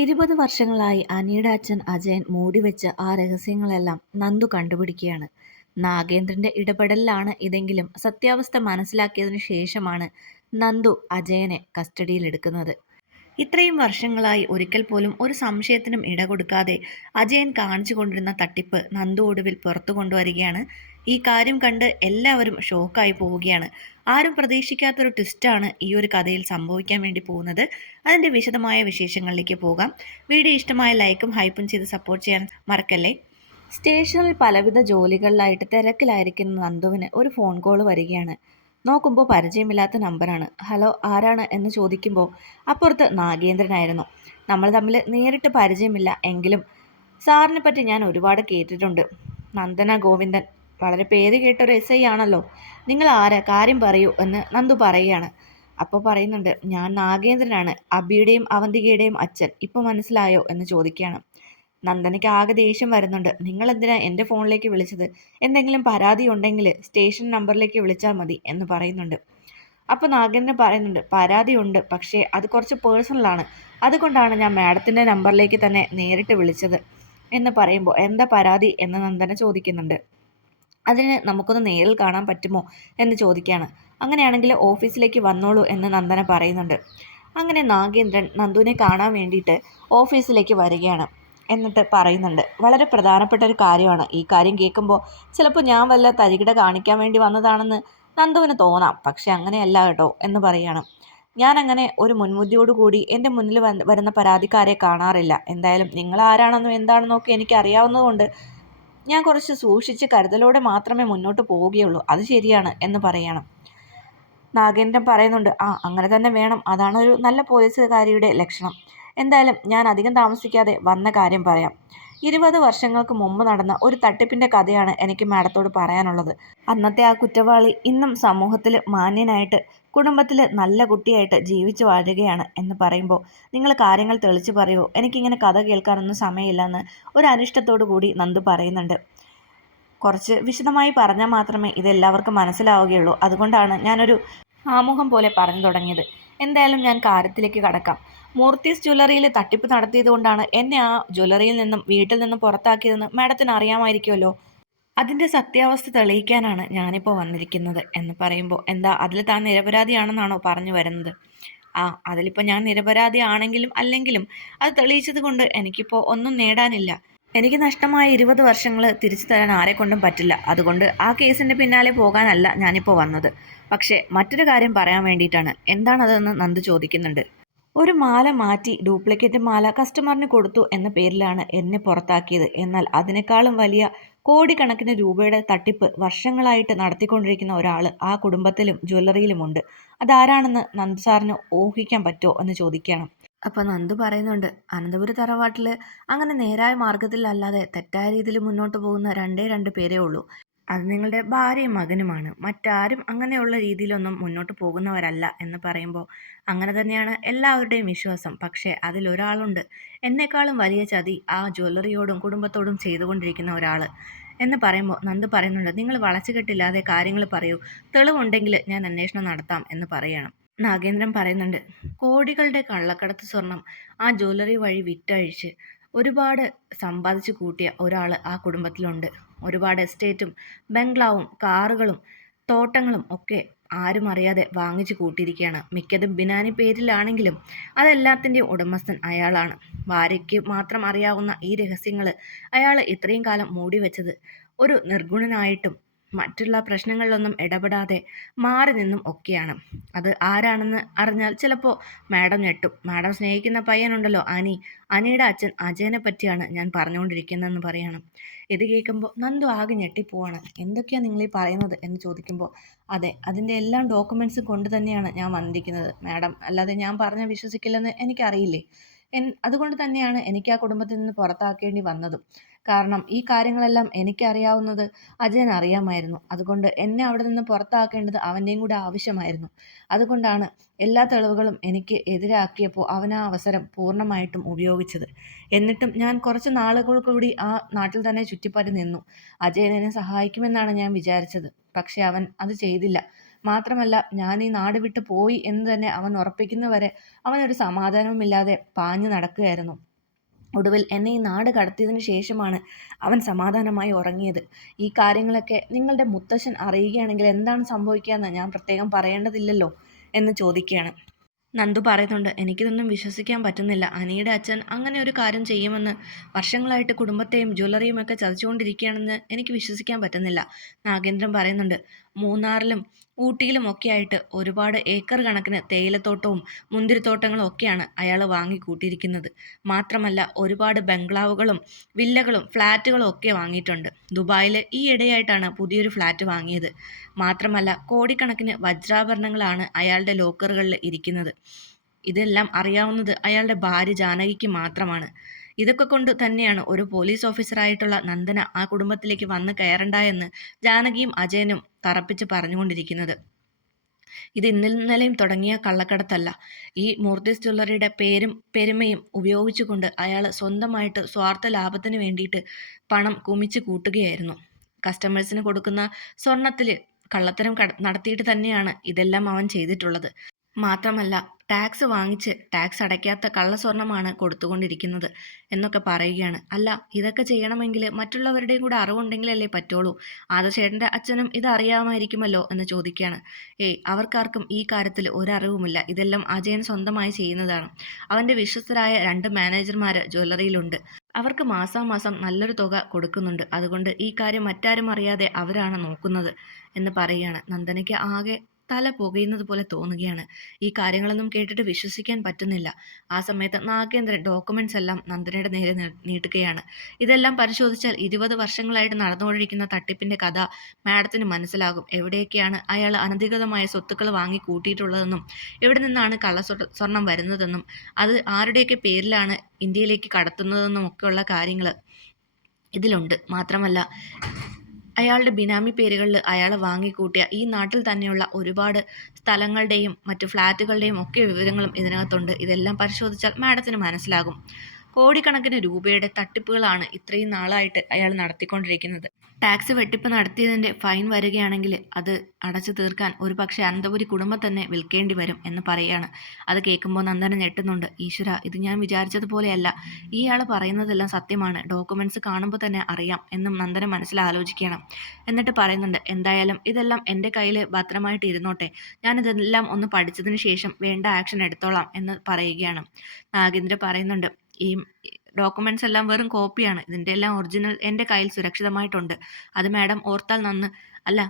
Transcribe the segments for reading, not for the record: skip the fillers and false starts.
20 വർഷങ്ങളായി അനിയുടെ അച്ഛൻ അജയൻ മൂടിവെച്ച ആ രഹസ്യങ്ങളെല്ലാം നന്ദു കണ്ടുപിടിക്കുകയാണ്. നാഗേന്ദ്രന്റെ ഇടപെടലിലാണ് ഇതെങ്കിലും സത്യാവസ്ഥ മനസ്സിലാക്കിയതിനു ശേഷമാണ് നന്ദു അജയനെ കസ്റ്റഡിയിലെടുക്കുന്നത്. ഇത്രയും വർഷങ്ങളായി ഒരിക്കൽ പോലും ഒരു സംശയത്തിനും ഇട കൊടുക്കാതെ അജയൻ കാണിച്ചു കൊണ്ടിരുന്ന തട്ടിപ്പ് നന്ദു ഒടുവിൽ പുറത്തു കൊണ്ടുവരികയാണ്. ഈ കാര്യം കണ്ട് എല്ലാവരും ഷോക്കായി പോവുകയാണ്. ആരും പ്രതീക്ഷിക്കാത്തൊരു ട്വിസ്റ്റാണ് ഈ ഒരു കഥയിൽ സംഭവിക്കാൻ വേണ്ടി പോകുന്നത്. അതിൻ്റെ വിശദമായ വിശേഷങ്ങളിലേക്ക് പോകാം. വീഡിയോ ഇഷ്ടമായ ലൈക്കും ഹൈപ്പും ചെയ്ത് സപ്പോർട്ട് ചെയ്യാൻ മറക്കല്ലേ. സ്റ്റേഷനിൽ പലവിധ ജോലികളിലായിട്ട് തിരക്കിലായിരിക്കുന്ന നന്ദുവിന് ഒരു ഫോൺ കോൾ വരികയാണ്. നോക്കുമ്പോൾ പരിചയമില്ലാത്ത നമ്പറാണ്. ഹലോ, ആരാണ് എന്ന് ചോദിക്കുമ്പോൾ അപ്പുറത്ത് നാഗേന്ദ്രനായിരുന്നു. നമ്മൾ തമ്മിൽ നേരിട്ട് പരിചയമില്ല, എങ്കിലും സാറിനെ പറ്റി ഞാൻ ഒരുപാട് കേട്ടിട്ടുണ്ട്. നന്ദന ഗോവിന്ദൻ, വളരെ പേര് കേട്ടൊരു SI ആണല്ലോ. നിങ്ങൾ ആരാ, കാര്യം പറയൂ എന്ന് നന്ദു പറയുകയാണ്. അപ്പോൾ പറയുന്നുണ്ട്, ഞാൻ നാഗേന്ദ്രനാണ്, അബിയുടെയും അവന്തികയുടെയും അച്ഛൻ. ഇപ്പോൾ മനസ്സിലായോ എന്ന് ചോദിക്കുകയാണ്. നന്ദനയ്ക്ക് ആകെ ദേഷ്യം വരുന്നുണ്ട്. നിങ്ങൾ എന്തിനാ എൻ്റെ ഫോണിലേക്ക് വിളിച്ചത്? എന്തെങ്കിലും പരാതി ഉണ്ടെങ്കിൽ സ്റ്റേഷൻ നമ്പറിലേക്ക് വിളിച്ചാൽ മതി എന്ന് പറയുന്നുണ്ട്. അപ്പോൾ നാഗേന്ദ്രൻ പറയുന്നുണ്ട്, പരാതി ഉണ്ട്, പക്ഷേ അത് കുറച്ച് പേഴ്സണലാണ്. അതുകൊണ്ടാണ് ഞാൻ മാഡത്തിൻ്റെ നമ്പറിലേക്ക് തന്നെ നേരിട്ട് വിളിച്ചത് എന്ന് പറയുമ്പോൾ എന്താ പരാതി എന്ന് നന്ദന ചോദിക്കുന്നുണ്ട്. അതിന് നമുക്കൊന്ന് നേരിൽ കാണാൻ പറ്റുമോ എന്ന് ചോദിക്കുകയാണ്. അങ്ങനെയാണെങ്കിൽ ഓഫീസിലേക്ക് വന്നോളൂ എന്ന് നന്ദന പറയുന്നുണ്ട്. അങ്ങനെ നാഗേന്ദ്രൻ നന്ദുവിനെ കാണാൻ വേണ്ടിയിട്ട് ഓഫീസിലേക്ക് വരികയാണ്. എന്നിട്ട് പറയുന്നുണ്ട്, വളരെ പ്രധാനപ്പെട്ട ഒരു കാര്യമാണ്. ഈ കാര്യം കേൾക്കുമ്പോൾ ചിലപ്പോൾ ഞാൻ വല്ല തരികിട കാണിക്കാൻ വേണ്ടി വന്നതാണെന്ന് നന്ദുവിന് തോന്നാം, പക്ഷെ അങ്ങനെയല്ല കേട്ടോ എന്ന് പറയുകയാണ്. ഞാൻ അങ്ങനെ ഒരു മുൻവിധിയോടുകൂടി എൻ്റെ മുന്നിൽ വരുന്ന പരാതിക്കാരെ കാണാറില്ല. എന്തായാലും നിങ്ങൾ ആരാണെന്നും എന്താണെന്നോ ഒക്കെ എനിക്ക് അറിയാവുന്നതുകൊണ്ട് ഞാൻ കുറച്ച് സൂക്ഷിച്ച് കരുതലോടെ മാത്രമേ മുന്നോട്ട് പോവുകയുള്ളൂ. അത് ശരിയാണ് എന്ന് പറയണം. നാഗേന്ദ്രൻ പറയുന്നുണ്ട്, അങ്ങനെ തന്നെ വേണം, അതാണ് ഒരു നല്ല പോലീസുകാരിയുടെ ലക്ഷണം. എന്തായാലും ഞാൻ അധികം താമസിക്കാതെ വന്ന കാര്യം പറയാം. 20 വർഷങ്ങൾക്ക് മുമ്പ് നടന്ന ഒരു തട്ടിപ്പിൻ്റെ കഥയാണ് എനിക്ക് മാഡത്തോട് പറയാനുള്ളത്. അന്നത്തെ ആ കുറ്റവാളി ഇന്നും സമൂഹത്തിൽ മാന്യനായിട്ട് കുടുംബത്തിൽ നല്ല കുട്ടിയായിട്ട് ജീവിച്ചു വാഴുകയാണ് എന്ന് പറയുമ്പോൾ നിങ്ങൾ കാര്യങ്ങൾ തെളിച്ചു പറയുമോ? എനിക്കിങ്ങനെ കഥ കേൾക്കാനൊന്നും സമയമില്ലെന്ന് ഒരു അനിഷ്ടത്തോടു കൂടി നന്ദു പറയുന്നുണ്ട്. കുറച്ച് വിശദമായി പറഞ്ഞാൽ മാത്രമേ ഇതെല്ലാവർക്കും മനസ്സിലാവുകയുള്ളൂ. അതുകൊണ്ടാണ് ഞാനൊരു ആമുഖം പോലെ പറഞ്ഞു തുടങ്ങിയത്. എന്തായാലും ഞാൻ കാര്യത്തിലേക്ക് കടക്കാം. മൂർത്തീസ് ജ്വല്ലറിയിൽ തട്ടിപ്പ് നടത്തിയത് കൊണ്ടാണ് എന്നെ ആ ജ്വല്ലറിയിൽ നിന്നും വീട്ടിൽ നിന്നും പുറത്താക്കിയതെന്ന് മാഡത്തിന് അറിയാമായിരിക്കുമല്ലോ. അതിൻ്റെ സത്യാവസ്ഥ തെളിയിക്കാനാണ് ഞാനിപ്പോൾ വന്നിരിക്കുന്നത് എന്ന് പറയുമ്പോൾ എന്താ അതിൽ താൻ നിരപരാധിയാണെന്നാണോ പറഞ്ഞു വരുന്നത്? അതിലിപ്പോൾ ഞാൻ നിരപരാധി ആണെങ്കിലും അല്ലെങ്കിലും അത് തെളിയിച്ചത് കൊണ്ട് എനിക്കിപ്പോൾ ഒന്നും നേടാനില്ല. എനിക്ക് നഷ്ടമായ 20 വർഷങ്ങൾ തിരിച്ചു തരാൻ ആരെക്കൊണ്ടും പറ്റില്ല. അതുകൊണ്ട് ആ കേസിൻ്റെ പിന്നാലെ പോകാനല്ല ഞാനിപ്പോൾ വന്നത്. പക്ഷേ മറ്റൊരു കാര്യം പറയാൻ വേണ്ടിയിട്ടാണ്. എന്താണതെന്ന് നന്ദു ചോദിക്കുന്നുണ്ട്. ഒരു മാല മാറ്റി ഡ്യൂപ്ലിക്കേറ്റ് മാല കസ്റ്റമറിന് കൊടുത്തു എന്ന പേരിലാണ് എന്നെ പുറത്താക്കിയത്. എന്നാൽ അതിനേക്കാളും വലിയ കോടിക്കണക്കിന് രൂപയുടെ തട്ടിപ്പ് വർഷങ്ങളായിട്ട് നടത്തിക്കൊണ്ടിരിക്കുന്ന ഒരാൾ ആ കുടുംബത്തിലും ജ്വല്ലറിയിലുമുണ്ട്. അതാരാണെന്ന് നന്ദു സാറിന് ഊഹിക്കാൻ പറ്റുമോ എന്ന് ചോദിക്കണം. അപ്പോൾ നന്ദു പറയുന്നുണ്ട്, അനന്തപുരി തറവാട്ടിൽ അങ്ങനെ നേരായ മാർഗത്തിലല്ലാതെ തെറ്റായ രീതിയിൽ മുന്നോട്ട് പോകുന്ന രണ്ട് പേരേ ഉള്ളൂ. അത് നിങ്ങളുടെ ഭാര്യയും മകനുമാണ്. മറ്റാരും അങ്ങനെയുള്ള രീതിയിലൊന്നും മുന്നോട്ട് പോകുന്നവരല്ല എന്ന് പറയുമ്പോൾ അങ്ങനെ തന്നെയാണ് എല്ലാവരുടെയും വിശ്വാസം. പക്ഷേ അതിലൊരാളുണ്ട്, എന്നെക്കാളും വലിയ ചതി ആ ജ്വല്ലറിയോടും കുടുംബത്തോടും ചെയ്തുകൊണ്ടിരിക്കുന്ന ഒരാൾ എന്ന് പറയുമ്പോൾ നന്ദു പറയുന്നുണ്ട്, നിങ്ങൾ വളച്ചുകെട്ടില്ലാതെ കാര്യങ്ങൾ പറയൂ, തെളിവുണ്ടെങ്കിൽ ഞാൻ അന്വേഷണം നടത്താം എന്ന് പറയണം. നാഗേന്ദ്രൻ പറയുന്നുണ്ട്, കോടികളുടെ കള്ളക്കടത്ത് സ്വർണം ആ ജ്വല്ലറി വഴി വിറ്റഴിച്ച് ഒരുപാട് സമ്പാദിച്ചു കൂട്ടിയ ഒരാൾ ആ കുടുംബത്തിലുണ്ട്. ഒരുപാട് എസ്റ്റേറ്റും ബംഗ്ലാവും കാറുകളും തോട്ടങ്ങളും ഒക്കെ ആരും അറിയാതെ വാങ്ങിച്ചു കൂട്ടിയിരിക്കുകയാണ്. മിക്കതും ബിനാനി പേരിലാണെങ്കിലും അതെല്ലാത്തിൻ്റെയും ഉടമസ്ഥൻ അയാളാണ്. ഭാര്യയ്ക്ക് മാത്രം അറിയാവുന്ന ഈ രഹസ്യങ്ങൾ അയാൾ ഇത്രയും കാലം മൂടി വെച്ചത് ഒരു നിർഗുണനായിട്ടും മറ്റുള്ള പ്രശ്നങ്ങളിലൊന്നും ഇടപെടാതെ മാറി നിന്നും ഒക്കെയാണ്. അത് ആരാണെന്ന് അറിഞ്ഞാൽ ചിലപ്പോൾ മാഡം ഞെട്ടും. മാഡം സ്നേഹിക്കുന്ന പയ്യനുണ്ടല്ലോ അനിയുടെ അച്ഛൻ അജയനെ പറ്റിയാണ് ഞാൻ പറഞ്ഞുകൊണ്ടിരിക്കുന്നതെന്ന് പറയണം. ഇത് കേൾക്കുമ്പോൾ നന്ദു ആകെ ഞെട്ടിപ്പോവാണ്. എന്തൊക്കെയാണ് നിങ്ങൾ ഈ പറയുന്നത് എന്ന് ചോദിക്കുമ്പോൾ അതെ, അതിൻ്റെ എല്ലാം ഡോക്യുമെൻറ്റ്സ് കൊണ്ട് തന്നെയാണ് ഞാൻ വന്നിരിക്കുന്നത് മാഡം. അല്ലാതെ ഞാൻ പറഞ്ഞാൽ വിശ്വസിക്കില്ലെന്ന് എനിക്കറിയില്ലേ. അതുകൊണ്ട് തന്നെയാണ് എനിക്ക് ആ കുടുംബത്തിൽ നിന്ന് പുറത്താക്കേണ്ടി വന്നതും. കാരണം ഈ കാര്യങ്ങളെല്ലാം എനിക്കറിയാവുന്നത് അജയൻ അറിയാമായിരുന്നു. അതുകൊണ്ട് എന്നെ അവിടെ നിന്ന് പുറത്താക്കേണ്ടത് അവൻ്റെയും കൂടെ ആവശ്യമായിരുന്നു. അതുകൊണ്ടാണ് എല്ലാ തെളിവുകളും എനിക്ക് എതിരാക്കിയപ്പോൾ അവൻ ആ അവസരം പൂർണ്ണമായിട്ടും ഉപയോഗിച്ചത്. എന്നിട്ടും ഞാൻ കുറച്ച് നാളുകൾ കൂടി ആ നാട്ടിൽ തന്നെ ചുറ്റിപ്പറ്റി നിന്നു. അജയൻ എന്നെ സഹായിക്കുമെന്നാണ് ഞാൻ വിചാരിച്ചത്. പക്ഷെ അവൻ അത് ചെയ്തില്ല. മാത്രമല്ല ഞാൻ ഈ നാട് വിട്ട് പോയി എന്ന് തന്നെ അവൻ ഉറപ്പിക്കുന്നവരെ അവനൊരു സമാധാനവുമില്ലാതെ പാഞ്ഞു നടക്കുകയായിരുന്നു. ഒടുവിൽ എന്നെ ഈ നാട് കടത്തിയതിനു ശേഷമാണ് അവൻ സമാധാനമായി ഉറങ്ങിയത്. ഈ കാര്യങ്ങളൊക്കെ നിങ്ങളുടെ മുത്തശ്ശൻ അറിയുകയാണെങ്കിൽ എന്താണ് സംഭവിക്കുക എന്ന് ഞാൻ പ്രത്യേകം പറയേണ്ടതില്ലല്ലോ എന്ന് ചോദിക്കുകയാണ്. നന്ദു പറയുന്നുണ്ട്, എനിക്കിതൊന്നും വിശ്വസിക്കാൻ പറ്റുന്നില്ല. അനിയുടെ അച്ഛൻ അങ്ങനെ ഒരു കാര്യം ചെയ്യുമെന്ന് വർഷങ്ങളായിട്ട് കുടുംബത്തെയും ജ്വല്ലറിയും ഒക്കെ ചതിച്ചുകൊണ്ടിരിക്കുകയാണെന്ന് എനിക്ക് വിശ്വസിക്കാൻ പറ്റുന്നില്ല. നാഗേന്ദ്രൻ പറയുന്നുണ്ട്, മൂന്നാറിലും ഊട്ടിയിലും ഒക്കെ ആയിട്ട് ഒരുപാട് ഏക്കർ കണക്കിന് തേയിലത്തോട്ടവും മുന്തിരിത്തോട്ടങ്ങളും ഒക്കെയാണ് അയാൾ വാങ്ങിക്കൂട്ടിയിരിക്കുന്നത്. മാത്രമല്ല ഒരുപാട് ബംഗ്ലാവുകളും വില്ലകളും ഫ്ലാറ്റുകളും ഒക്കെ വാങ്ങിയിട്ടുണ്ട്. ദുബായിൽ ഈ ഇടയായിട്ടാണ് പുതിയൊരു ഫ്ലാറ്റ് വാങ്ങിയത്. മാത്രമല്ല കോടിക്കണക്കിന് വജ്രാഭരണങ്ങളാണ് അയാളുടെ ലോക്കറുകളിൽ ഇരിക്കുന്നത്. ഇതെല്ലാം അറിയാവുന്നത് അയാളുടെ ഭാര്യ ജാനകിക്ക് മാത്രമാണ്. ഇതൊക്കെ കൊണ്ട് തന്നെയാണ് ഒരു പോലീസ് ഓഫീസറായിട്ടുള്ള നന്ദന ആ കുടുംബത്തിലേക്ക് വന്ന് കയറണ്ട എന്ന് ജാനകിയും അജയനും തറപ്പിച്ച് പറഞ്ഞുകൊണ്ടിരിക്കുന്നത്. ഇത് ഇന്നലെയും തുടങ്ങിയ കള്ളക്കടത്തല്ല. ഈ മൂർത്തീസ് ജ്വല്ലറിയുടെ പേരും പെരുമയും ഉപയോഗിച്ചുകൊണ്ട് അയാൾ സ്വന്തമായിട്ട് സ്വാർത്ഥ ലാഭത്തിന് വേണ്ടിയിട്ട് പണം കുമിച്ച് കൂട്ടുകയായിരുന്നു. കസ്റ്റമേഴ്സിന് കൊടുക്കുന്ന സ്വർണത്തിൽ കള്ളത്തരം നടത്തിയിട്ട് തന്നെയാണ് ഇതെല്ലാം അവൻ ചെയ്തിട്ടുള്ളത്. മാത്രമല്ല ടാക്സ് വാങ്ങിച്ച് ടാക്സ് അടയ്ക്കാത്ത കള്ളസ്വർണ്ണമാണ് കൊടുത്തുകൊണ്ടിരിക്കുന്നത് എന്നൊക്കെ പറയുകയാണ്. അല്ല, ഇതൊക്കെ ചെയ്യണമെങ്കിൽ മറ്റുള്ളവരുടെയും കൂടെ അറിവുണ്ടെങ്കിലല്ലേ പറ്റുള്ളൂ. ആദർശേട്ടൻ്റെ അച്ഛനും ഇത് അറിയാമായിരിക്കുമല്ലോ എന്ന് ചോദിക്കുകയാണ്. അവർക്കാർക്കും ഈ കാര്യത്തിൽ ഒരറിവുമില്ല. ഇതെല്ലാം അജയൻ സ്വന്തമായി ചെയ്യുന്നതാണ്. അവൻ്റെ വിശ്വസ്തരായ 2 മാനേജർമാർ ജ്വല്ലറിയിലുണ്ട്. അവർക്ക് മാസാമാസം നല്ലൊരു തുക കൊടുക്കുന്നുണ്ട്. അതുകൊണ്ട് ഈ കാര്യം മറ്റാരും അറിയാതെ അവരാണ് നോക്കുന്നത് എന്ന് പറയുകയാണ്. നന്ദനയ്ക്ക് ആകെ തല പുകയുന്നത് പോലെ തോന്നുകയാണ്. ഈ കാര്യങ്ങളൊന്നും കേട്ടിട്ട് വിശ്വസിക്കാൻ പറ്റുന്നില്ല. ആ സമയത്ത് നാഗേന്ദ്രൻ ഡോക്യുമെന്റ്സ് എല്ലാം നന്ദനയുടെ നേരെ നീട്ടുകയാണ്. ഇതെല്ലാം പരിശോധിച്ചാൽ 20 വർഷങ്ങളായിട്ട് നടന്നുകൊണ്ടിരിക്കുന്ന തട്ടിപ്പിന്റെ കഥ മാഡത്തിന് മനസ്സിലാകും. എവിടെയൊക്കെയാണ് അയാൾ അനധികൃതമായ സ്വത്തുക്കൾ വാങ്ങി കൂട്ടിയിട്ടുള്ളതെന്നും എവിടെ നിന്നാണ് കള്ളസ്വർണം വരുന്നതെന്നും അത് ആരുടെയൊക്കെ പേരിലാണ് ഇന്ത്യയിലേക്ക് കടത്തുന്നതെന്നും ഒക്കെയുള്ള കാര്യങ്ങൾ ഇതിലുണ്ട്. മാത്രമല്ല അയാളുടെ ബിനാമി പേരുകളിൽ അയാൾ വാങ്ങിക്കൂട്ടിയ ഈ നാട്ടിൽ തന്നെയുള്ള ഒരുപാട് സ്ഥലങ്ങളുടെയും മറ്റു ഫ്ലാറ്റുകളുടെയും ഒക്കെ വിവരങ്ങളും ഇതിനകത്തുണ്ട്. ഇതെല്ലാം പരിശോധിച്ചാൽ മാഡത്തിന് മനസ്സിലാകും. കോടിക്കണക്കിന് രൂപയുടെ തട്ടിപ്പുകളാണ് ഇത്രയും നാളായിട്ട് അയാൾ നടത്തിക്കൊണ്ടിരിക്കുന്നത്. ടാക്സ് വെട്ടിപ്പ് നടത്തിയതിൻ്റെ ഫൈൻ വരികയാണെങ്കിൽ അത് അടച്ചു തീർക്കാൻ ഒരുപക്ഷെ അനന്തപുരി കുടുംബം തന്നെ വിൽക്കേണ്ടി വരും എന്ന് പറയുകയാണ്. അത് കേൾക്കുമ്പോൾ നന്ദന ഞെട്ടുന്നുണ്ട്. ഈശ്വര, ഇത് ഞാൻ വിചാരിച്ചതുപോലെയല്ല. ഇയാൾ പറയുന്നതെല്ലാം സത്യമാണ്. ഡോക്യുമെന്റ്സ് കാണുമ്പോൾ തന്നെ അറിയാം എന്നും നന്ദന മനസ്സിലാലോചിക്കണം. എന്നിട്ട് പറയുന്നുണ്ട്, എന്തായാലും ഇതെല്ലാം എൻ്റെ കയ്യിൽ ഭദ്രമായിട്ട് ഇരുന്നോട്ടെ. ഞാനിതെല്ലാം ഒന്ന് പഠിച്ചതിന് ശേഷം വേണ്ട ആക്ഷൻ എടുത്തോളാം എന്ന് പറയുകയാണ്. നാഗേന്ദ്ര പറയുന്നുണ്ട്, ഈ ഡോക്യുമെന്റ്സ് എല്ലാം വെറും കോപ്പിയാണ്. ഇതിൻ്റെ എല്ലാം ഒറിജിനൽ എൻ്റെ കയ്യിൽ സുരക്ഷിതമായിട്ടുണ്ട്. അത് മാഡം ഓർത്താൽ നന്ന്. അല്ല,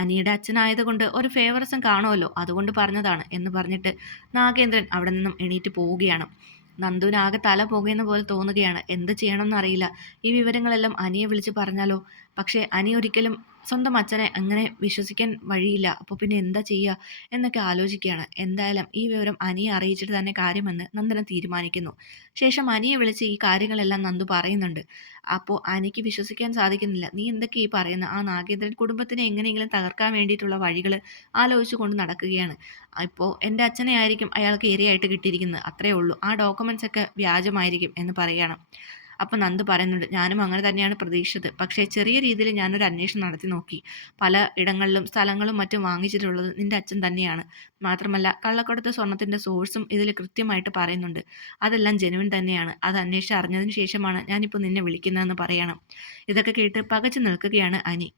അനിയുടെ അച്ഛനായതുകൊണ്ട് ഒരു ഫേവറിസം കാണുമല്ലോ, അതുകൊണ്ട് പറഞ്ഞതാണ് എന്ന് പറഞ്ഞിട്ട് നാഗേന്ദ്രൻ അവിടെ നിന്നും എണീറ്റ് പോവുകയാണ്. നന്ദുവിനാകെ തല പോകുന്ന പോലെ തോന്നുകയാണ്. എന്ത് ചെയ്യണമെന്നറിയില്ല. ഈ വിവരങ്ങളെല്ലാം അനിയെ വിളിച്ച് പറഞ്ഞാലോ? പക്ഷേ അനി ഒരിക്കലും സ്വന്തം അച്ഛനെ അങ്ങനെ വിശ്വസിക്കാൻ വഴിയില്ല. അപ്പോൾ പിന്നെ എന്താ ചെയ്യുക എന്നൊക്കെ ആലോചിക്കുകയാണ്. എന്തായാലും ഈ വിവരം അനിയെ അറിയിച്ചിട്ട് തന്നെ കാര്യമെന്ന് നന്ദന തീരുമാനിക്കുന്നു. ശേഷം അനിയെ വിളിച്ച് ഈ കാര്യങ്ങളെല്ലാം നന്ദു പറയുന്നുണ്ട്. അപ്പോൾ അനിക്ക് വിശ്വസിക്കാൻ സാധിക്കുന്നില്ല. നീ എന്തൊക്കെ ഈ പറയുന്നത്? ആ നാഗേന്ദ്രൻ കുടുംബത്തിനെ എങ്ങനെയെങ്കിലും തകർക്കാൻ വേണ്ടിയിട്ടുള്ള വഴികൾ ആലോചിച്ചു കൊണ്ട് നടക്കുകയാണ്. ഇപ്പോൾ എൻ്റെ അച്ഛനെ ആയിരിക്കും അയാൾക്ക് ഇരയായിട്ട് കിട്ടിയിരിക്കുന്നത്, അത്രേ ഉള്ളൂ. ആ ഡോക്യുമെന്റ്സ് ഒക്കെ വ്യാജമായിരിക്കും എന്ന് പറയുകയാണ്. അപ്പം നന്ദു പറയുന്നുണ്ട്, ഞാനും അങ്ങനെ തന്നെയാണ് പ്രതീക്ഷിച്ചത്. പക്ഷേ ചെറിയ രീതിയിൽ ഞാനൊരു അന്വേഷണം നടത്തി നോക്കി. പല ഇടങ്ങളിലും സ്ഥലങ്ങളും മറ്റും വാങ്ങിച്ചിട്ടുള്ളത് നിൻ്റെ അച്ഛൻ തന്നെയാണ്. മാത്രമല്ല കള്ളക്കടത്ത് സ്വർണത്തിൻ്റെ സോഴ്സും ഇതിൽ കൃത്യമായിട്ട് പറയുന്നുണ്ട്. അതെല്ലാം ജെനുവിൻ തന്നെയാണ്. അത് അന്വേഷിച്ച് അറിഞ്ഞതിന് ശേഷമാണ് ഞാനിപ്പോൾ നിന്നെ വിളിക്കുന്നതെന്ന് പറയണം. ഇതൊക്കെ കേട്ട് പകച്ചു നിൽക്കുകയാണ് അനി.